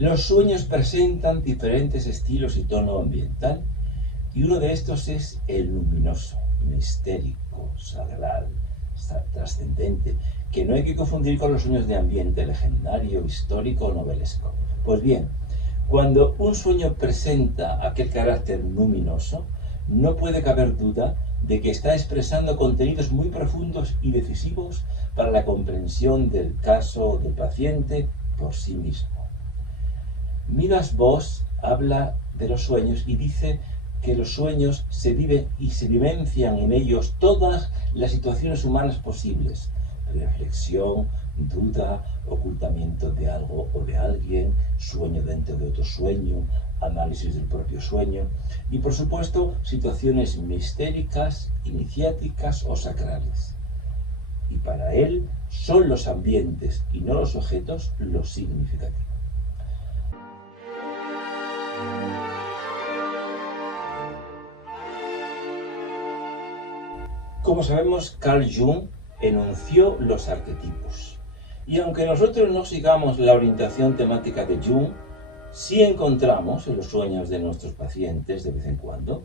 Los sueños presentan diferentes estilos y tono ambiental, y uno de estos es el luminoso, mistérico, sagral, trascendente, que no hay que confundir con los sueños de ambiente legendario, histórico o novelesco. Pues bien, cuando un sueño presenta aquel carácter luminoso, no puede caber duda de que está expresando contenidos muy profundos y decisivos para la comprensión del caso del paciente por sí mismo. Midas Vos habla de los sueños y dice que los sueños se viven y se vivencian en ellos todas las situaciones humanas posibles: reflexión, duda, ocultamiento de algo o de alguien, sueño dentro de otro sueño, análisis del propio sueño y, por supuesto, situaciones mistéricas, iniciáticas o sacrales. Y para él son los ambientes y no los objetos lo significativo. Como sabemos, Carl Jung enunció los arquetipos. Y aunque nosotros no sigamos la orientación temática de Jung, sí encontramos en los sueños de nuestros pacientes de vez en cuando,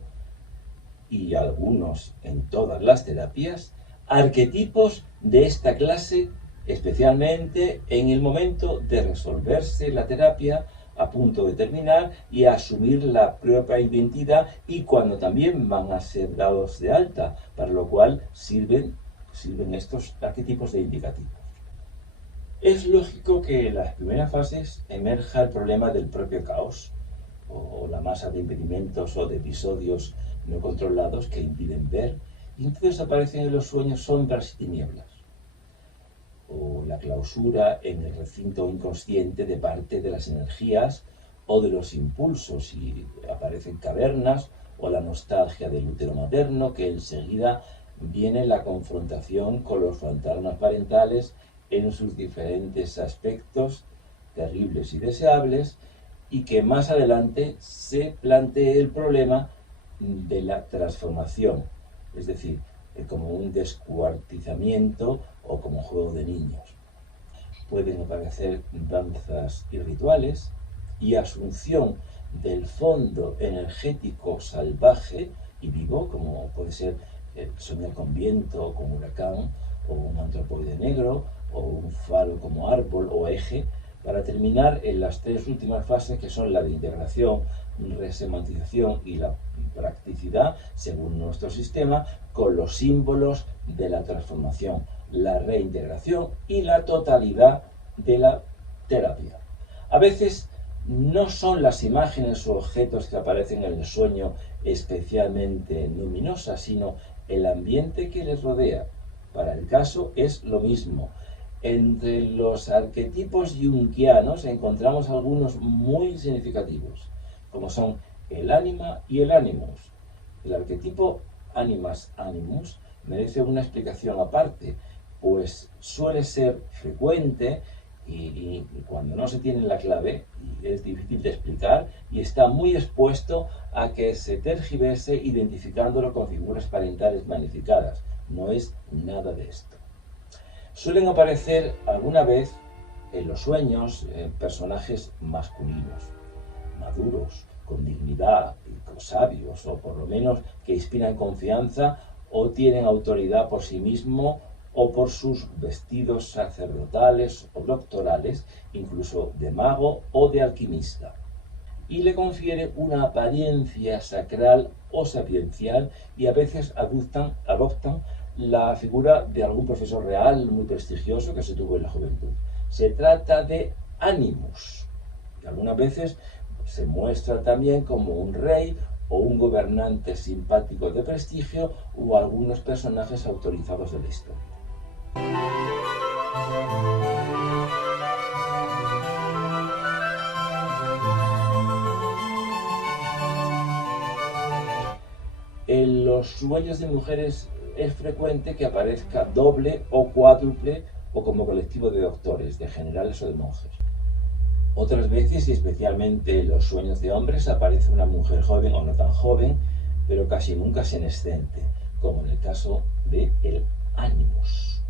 y algunos en todas las terapias, arquetipos de esta clase, especialmente en el momento de resolverse la terapia, a punto de terminar y asumir la propia identidad, y cuando también van a ser dados de alta, para lo cual sirven estos arquetipos de indicativos. Es lógico que en las primeras fases emerja el problema del propio caos, o la masa de impedimentos o de episodios no controlados que impiden ver, y entonces aparecen en los sueños sombras y tinieblas, o la clausura en el recinto inconsciente de parte de las energías o de los impulsos, y aparecen cavernas, o la nostalgia del útero materno, que enseguida viene la confrontación con los fantasmas parentales en sus diferentes aspectos terribles y deseables, y que más adelante se plantee el problema de la transformación, es decir, como un descuartizamiento o como juego de niños. Pueden aparecer danzas y rituales y asunción del fondo energético salvaje y vivo, como puede ser soñar con viento o con huracán, o un antropoide negro, o un faro como árbol o eje, para terminar en las tres últimas fases, que son la de integración, resemantización y la practicidad, según nuestro sistema, con los símbolos de la transformación, la reintegración y la totalidad de la terapia. A veces no son las imágenes o objetos que aparecen en el sueño especialmente luminosas, sino el ambiente que les rodea. Para el caso es lo mismo. Entre los arquetipos junguianos encontramos algunos muy significativos, como son el ánima y el animus. El arquetipo animas animus merece una explicación aparte, pues suele ser frecuente y cuando no se tiene la clave es difícil de explicar, y está muy expuesto a que se tergiverse identificándolo con figuras parentales magnificadas. No es nada de esto. Suelen aparecer alguna vez en los sueños personajes masculinos, maduros, con dignidad, sabios, o por lo menos que inspiran confianza o tienen autoridad por sí mismo o por sus vestidos sacerdotales o doctorales, incluso de mago o de alquimista, y le confiere una apariencia sacral o sapiencial, y a veces adoptan la figura de algún profesor real muy prestigioso que se tuvo en la juventud. Se trata de animus, que algunas veces se muestra también como un rey o un gobernante simpático de prestigio, o algunos personajes autorizados de la historia. En los sueños de mujeres es frecuente que aparezca doble o cuádruple, o como colectivo de doctores, de generales o de monjes. Otras veces, y especialmente en los sueños de hombres, aparece una mujer joven o no tan joven, pero casi nunca senescente, como en el caso de el animus.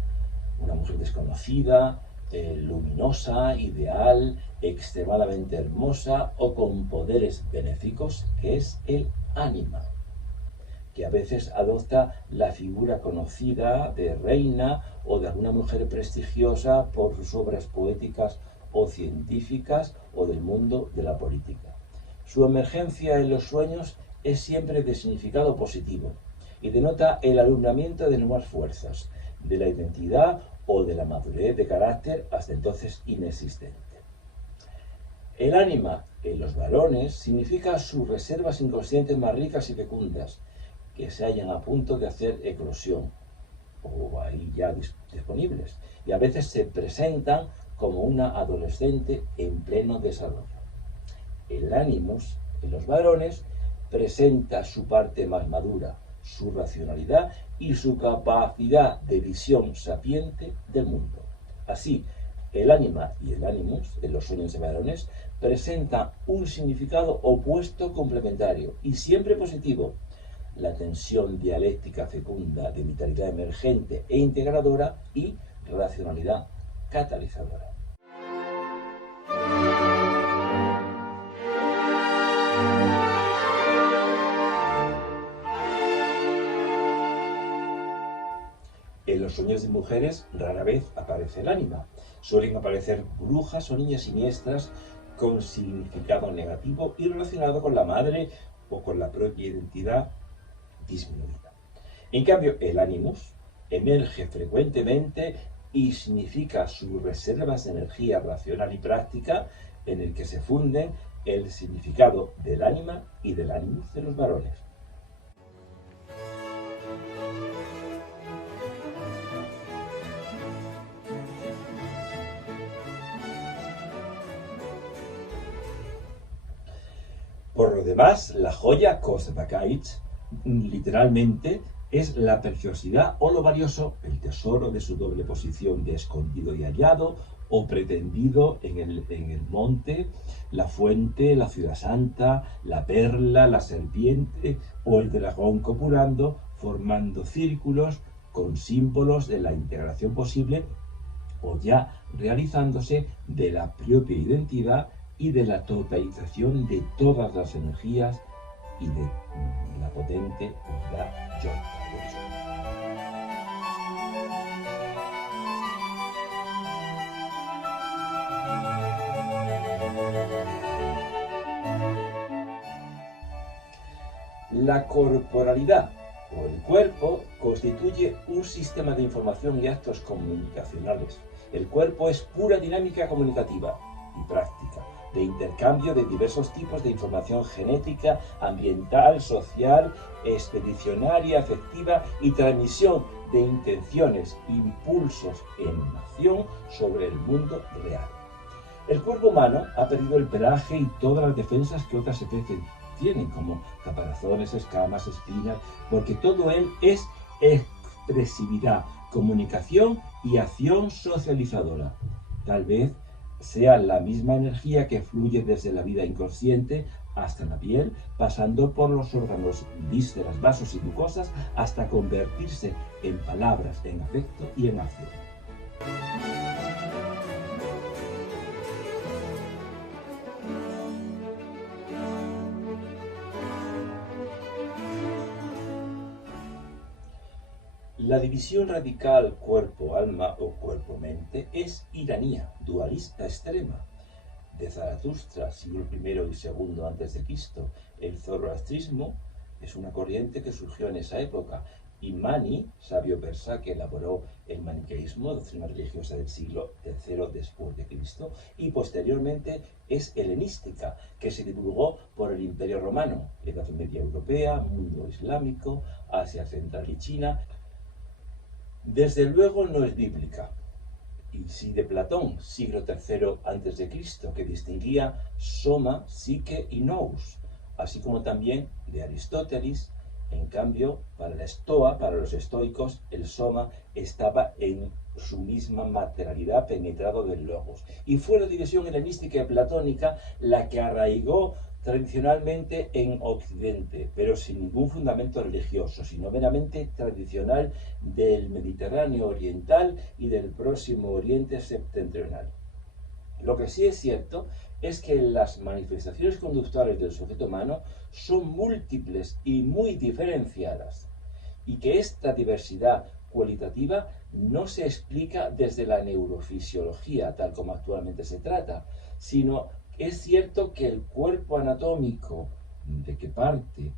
Una mujer desconocida, luminosa, ideal, extremadamente hermosa o con poderes benéficos, que es el ánima, que a veces adopta la figura conocida de reina o de alguna mujer prestigiosa por sus obras poéticas o científicas o del mundo de la política. Su emergencia en los sueños es siempre de significado positivo y denota el alumbramiento de nuevas fuerzas, de la identidad o de la madurez de carácter hasta entonces inexistente. El ánima en los varones significa sus reservas inconscientes más ricas y fecundas, que se hallan a punto de hacer eclosión, o ahí ya disponibles, y a veces se presentan como una adolescente en pleno desarrollo. El ánimus en los varones presenta su parte más madura, su racionalidad y su capacidad de visión sapiente del mundo. Así, el ánima y el ánimus en los sueños de varones presentan un significado opuesto complementario y siempre positivo: la tensión dialéctica fecunda de vitalidad emergente e integradora y racionalidad catalizadora. En los sueños de mujeres rara vez aparece el ánima. Suelen aparecer brujas o niñas siniestras con significado negativo y relacionado con la madre o con la propia identidad disminuida. En cambio, el ánimus emerge frecuentemente y significa sus reservas de energía racional y práctica, en el que se funden el significado del ánima y del ánimus de los varones. Por lo demás, la joya Kosbakait literalmente es la preciosidad o lo valioso, el tesoro de su doble posición de escondido y hallado o pretendido en el monte, la fuente, la ciudad santa, la perla, la serpiente o el dragón copulando, formando círculos con símbolos de la integración posible o ya realizándose de la propia identidad y de la totalización de todas las energías y de la potente unidad yo. La corporalidad o el cuerpo constituye un sistema de información y actos comunicacionales. El cuerpo es pura dinámica comunicativa y práctica, de intercambio de diversos tipos de información genética, ambiental, social, expedicionaria, afectiva y transmisión de intenciones, impulsos en acción sobre el mundo real. El cuerpo humano ha perdido el pelaje y todas las defensas que otras especies tienen, como caparazones, escamas, espinas, porque todo él es expresividad, comunicación y acción socializadora. Tal vez sea la misma energía que fluye desde la vida inconsciente hasta la piel, pasando por los órganos, vísceras, vasos y mucosas, hasta convertirse en palabras, en afecto y en acción. La división radical cuerpo-alma o cuerpo-mente es iranía, dualista extrema. De Zaratustra, siglo I y II a.C., el zoroastrismo es una corriente que surgió en esa época, y Mani, sabio persa que elaboró el maniqueísmo, doctrina religiosa del siglo III después de Cristo, y posteriormente es helenística, que se divulgó por el Imperio Romano, Edad Media Europea, mundo islámico, Asia Central y China. Desde luego no es bíblica, y sí de Platón, siglo III a.C., que distinguía soma, psique y nous, así como también de Aristóteles. En cambio, para la estoa, para los estoicos, el soma estaba en su misma materialidad, penetrado del logos. Y fue la división helenística y platónica la que arraigó tradicionalmente en Occidente, pero sin ningún fundamento religioso, sino meramente tradicional del Mediterráneo oriental y del Próximo Oriente septentrional. Lo que sí es cierto es que las manifestaciones conductuales del sujeto humano son múltiples y muy diferenciadas, y que esta diversidad cualitativa no se explica desde la neurofisiología, tal como actualmente se trata, sino es cierto que el cuerpo anatómico de que parte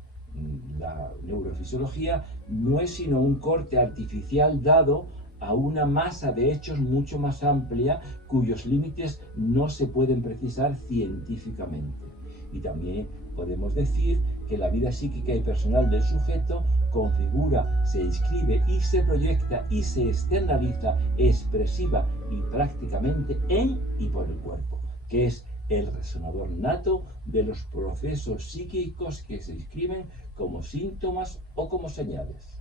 la neurofisiología no es sino un corte artificial dado a una masa de hechos mucho más amplia cuyos límites no se pueden precisar científicamente. Y también podemos decir que la vida psíquica y personal del sujeto configura, se inscribe y se proyecta y se externaliza expresiva y prácticamente en y por el cuerpo, que es el resonador nato de los procesos psíquicos que se inscriben como síntomas o como señales.